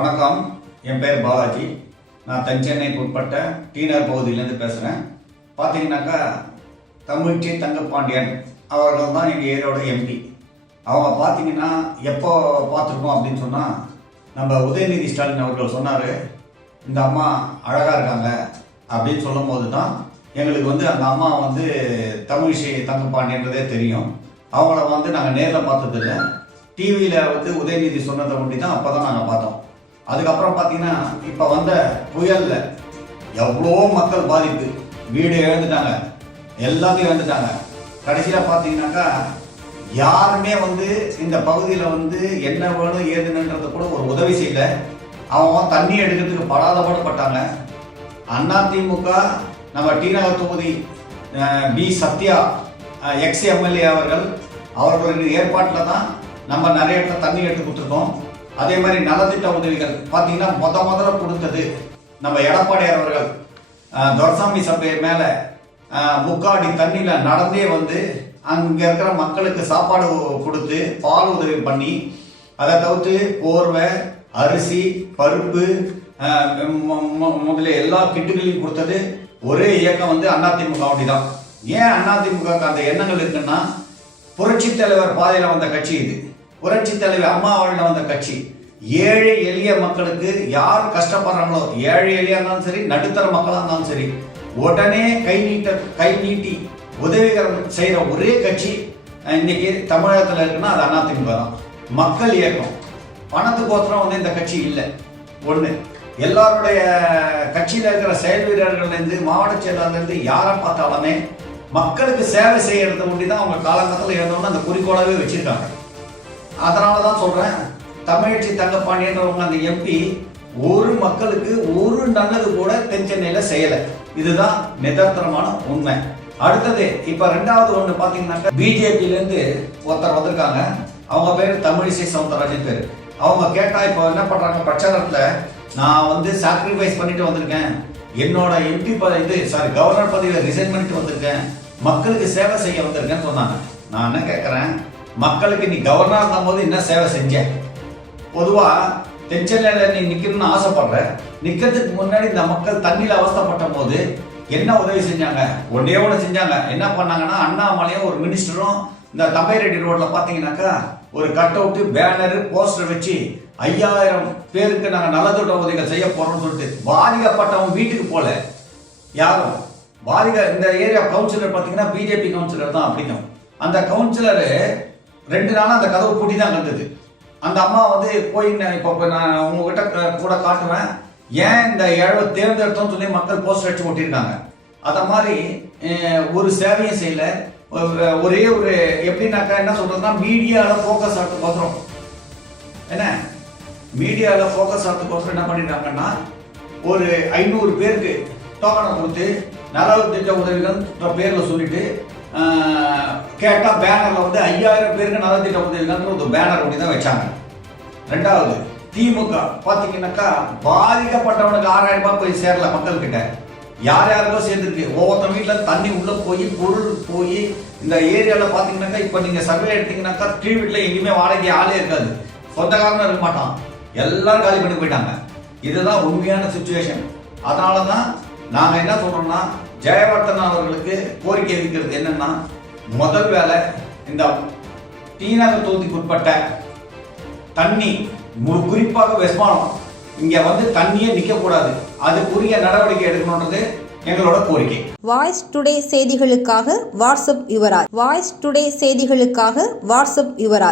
வணக்கம். என் பேர் பாலாஜி. நான் தஞ்சென்னைக்கு உட்பட்ட டீனர் பகுதியிலேருந்து பேசுகிறேன் பார்த்தீங்கன்னாக்கா தமிழ்ச்சி தங்கப்பாண்டியன் அவர்கள் தான் எங்கள் ஏரியோட எம்பி அவங்க பார்த்தீங்கன்னா எப்போ பார்த்துருக்கோம் அப்படின்னு சொன்னால் நம்ம உதயநிதி ஸ்டாலின் அவர்கள் சொன்னார் இந்த அம்மா அழகாக இருக்காங்க அப்படின்னு சொல்லும் போது தான் எங்களுக்கு வந்து அந்த அம்மா வந்து தமிழிசை தங்கப்பாண்டியன்றதே தெரியும். அவங்கள வந்து நாங்கள் நேரில் பார்த்ததில்லை. டிவியில் வந்து உதயநிதி சொன்னதை ஒட்டி தான் அப்போ தான் நாங்கள் பார்த்தோம். அதுக்கப்புறம் பார்த்தீங்கன்னா இப்போ வந்த புயலில் எவ்வளோ மக்கள் பாதிப்பு. வீடு இழந்துட்டாங்க. எல்லாத்தையும் இழந்துட்டாங்க. கடைசியில் பார்த்தீங்கன்னாக்கா யாருமே வந்து இந்த பகுதியில் வந்து என்ன வேணும் ஏதுன்னுன்றத கூட ஒரு உதவி செய்யல. அவன் தண்ணி எடுக்கிறதுக்கு படாத பாடுபட்டாங்க அதிமுக நம்ம டி நகர் தொகுதி பி சத்யா எக்ஸ் எம்எல்ஏ அவர்கள் அவர்களுடைய ஏற்பாட்டில் தான் நம்ம நிறைய இடத்துல தண்ணி எடுத்து கொடுத்துருக்கோம். அதே மாதிரி நலத்திட்ட உதவிகள் பார்த்தீங்கன்னா முத முதல்ல கொடுத்தது நம்ம எடப்பாடியார் அவர்கள். துரசாமி சபை மேலே முக்காடி தண்ணியில் நடந்தே வந்து அங்கே இருக்கிற மக்களுக்கு சாப்பாடு கொடுத்து பால் உதவி பண்ணி அதை தவிர்த்து போர்வை அரிசி பருப்பு முதலிய எல்லா கிட்டுகளையும் கொடுத்தது ஒரே இயக்கம் வந்து அதிமுக அப்படி தான் ஏன் அதிமுக அந்த எண்ணங்கள் இருக்குன்னா புரட்சி தலைவர் பாதையில் வந்த கட்சி இது. புரட்சி தலைவர் அம்மா வாழ்ந்த வந்த கட்சி. ஏழை எளிய மக்களுக்கு யார் கஷ்டப்படுறாங்களோ ஏழை எளியா இருந்தாலும் சரி நடுத்தர மக்களாக இருந்தாலும் சரி உடனே கை நீட்ட கை நீட்டி உதவிகரம் செய்கிற ஒரே கட்சி இன்னைக்கு தமிழகத்தில் இருக்குன்னா அது அதிமுக தான். மக்கள் இயக்கம். பணத்துக்கோசரம் வந்து இந்த கட்சி இல்லை. ஒன்று எல்லாருடைய கட்சியில் இருக்கிற செயல் வீரர்கள்லேருந்து மாவட்ட செயலாளர்லேருந்து யாரை பார்த்தாலுமே மக்களுக்கு சேவை செய்யறது ஒண்டி தான் அவங்க காலகட்டத்தில் இருந்தோம்னு அந்த குறிக்கோளாகவே வச்சுருக்காங்க. அதனால தான் சொல்கிறேன் தமிழச்சி தங்கப்பாண்டியன்றவங்க அந்த எம்பி ஒரு மக்களுக்கு ஒரு நல்லது கூட தென் சென்னையில் செய்யலை. இதுதான் நிதர்த்தனமான உண்மை. அடுத்தது இப்போ ரெண்டாவது ஒன்று பார்த்தீங்கன்னாக்கா பிஜேபியிலேருந்து ஒருத்தர் வந்திருக்காங்க. அவங்க பேர் தமிழிசை சவுந்தரராஜன் பேர். அவங்க கேட்டால் இப்போ என்ன பண்ணுறாங்க பிரச்சாரத்தில் நான் வந்து சாக்ரிஃபைஸ் பண்ணிட்டு வந்திருக்கேன். என்னோட எம்பி ப இது சாரி கவர்னர் பதவியை ரிசைன் பண்ணிட்டு வந்திருக்கேன். மக்களுக்கு சேவை செய்ய வந்திருக்கேன்னு சொன்னாங்க. நான் என்ன கேட்குறேன் மக்களுக்கு நீ கவர்னர் இருந்தபோது என்ன சேவை செஞ்ச? பொதுவா தென்சென்னையில் நீ நிக்கணும்னு ஆசைப்படுற. நிக்கிறதுக்கு முன்னாடி இந்த மக்கள் தண்ணியில் அவஸ்தப்பட்ட போது என்ன உதவி செஞ்சாங்க? ஒன்றே ஒன்று செஞ்சாங்க. என்ன பண்ணாங்கன்னா அண்ணாமலையும் ஒரு மினிஸ்டரும் இந்த தம்பைரெட்டி ரோட்ல பார்த்தீங்கன்னாக்கா ஒரு கட் அவுட்டு பேனரு போஸ்டர் வச்சு ஐயாயிரம் பேருக்கு நாங்கள் நலத்திட்ட உதவிகள் செய்ய போறோம்னு சொல்லிட்டு பாதிக்கப்பட்டவங்க வீட்டுக்கு போல. யாரும். பாதிக்க இந்த ஏரியா கவுன்சிலர் பார்த்தீங்கன்னா பிஜேபி கவுன்சிலர் தான் அப்படின்னும். அந்த கவுன்சிலரு ரெண்டு நாளாக அந்த கதவு பூட்டி தான் கண்டது அந்த அம்மா வந்து போய் இப்போ நான் உங்ககிட்ட கூட காட்டுவேன். ஏன் இந்த இழவை தேர்ந்தெடுத்தோம்னு சொல்லி மக்கள் போஸ்டர் அடிச்சு ஒட்டியிருக்காங்க. அதை மாதிரி ஒரு சேவையும் செய்யல. ஒரே ஒரு எப்படின்னாக்கா என்ன சொல்றதுன்னா மீடியாவில் ஃபோக்கஸ் ஆகிறதுக்கோசரம் என்ன? மீடியாவில் ஃபோக்கஸ் ஆகிறதுக்கோசரம் என்ன பண்ணிட்டாங்கன்னா ஒரு ஐநூறு பேருக்கு டோக்கனை கொடுத்து நலவு திட்ட உதவிகள் பேரில் சொல்லிட்டு கேட்டால் பேனரில் வந்து ஐயாயிரம் பேருக்கு நல திட்ட உதவிகள்ன்ற ஒரு பேனர் ஒட்டி தான் வச்சாங்க. ரெண்டாவது திமுக பார்த்தீங்கன்னாக்கா பாதிக்கப்பட்டவனுக்கு ஆறாயிரம் ரூபாய் போய் சேரல மக்கள்கிட்ட. யார் யாருக்கோ சேர்ந்துருக்கு. ஒவ்வொருத்தன் வீட்டில் தண்ணி உள்ளே போய் பொருள் போய் இந்த ஏரியாவில் பார்த்தீங்கன்னாக்கா இப்போ நீங்கள் சர்வே எடுத்தீங்கன்னாக்கா கீழ் வீட்டில் எங்கேயுமே வாடகை ஆளே இருக்காது. சொந்தக்காரனும் இருக்க மாட்டான். எல்லாரும் காலி பண்ணி போயிட்டாங்க. இதுதான் உண்மையான சுச்சுவேஷன் அதனால தான் நாங்கள் என்ன சொல்கிறோம்னா ஜெயவர்தன் அவர்களுக்கு கோரிக்கை இருக்கிறது என்னன்னா முதல் வேலை இந்த டீநகர் தொகுதிக்கு உட்பட்ட தண்ணி குறிப்பாக வெஸ்மானம் இங்க வந்து தண்ணியே நிற்கக்கூடாது அதுக்குரிய நடவடிக்கை எடுக்கணுன்றது எங்களோட கோரிக்கை. வாய்ஸ் டுடே செய்திகளுக்காக வாட்ஸ்அப் யுவராஜ். வாய்ஸ் டுடே செய்திகளுக்காக வாட்ஸ்அப் யுவராஜ்.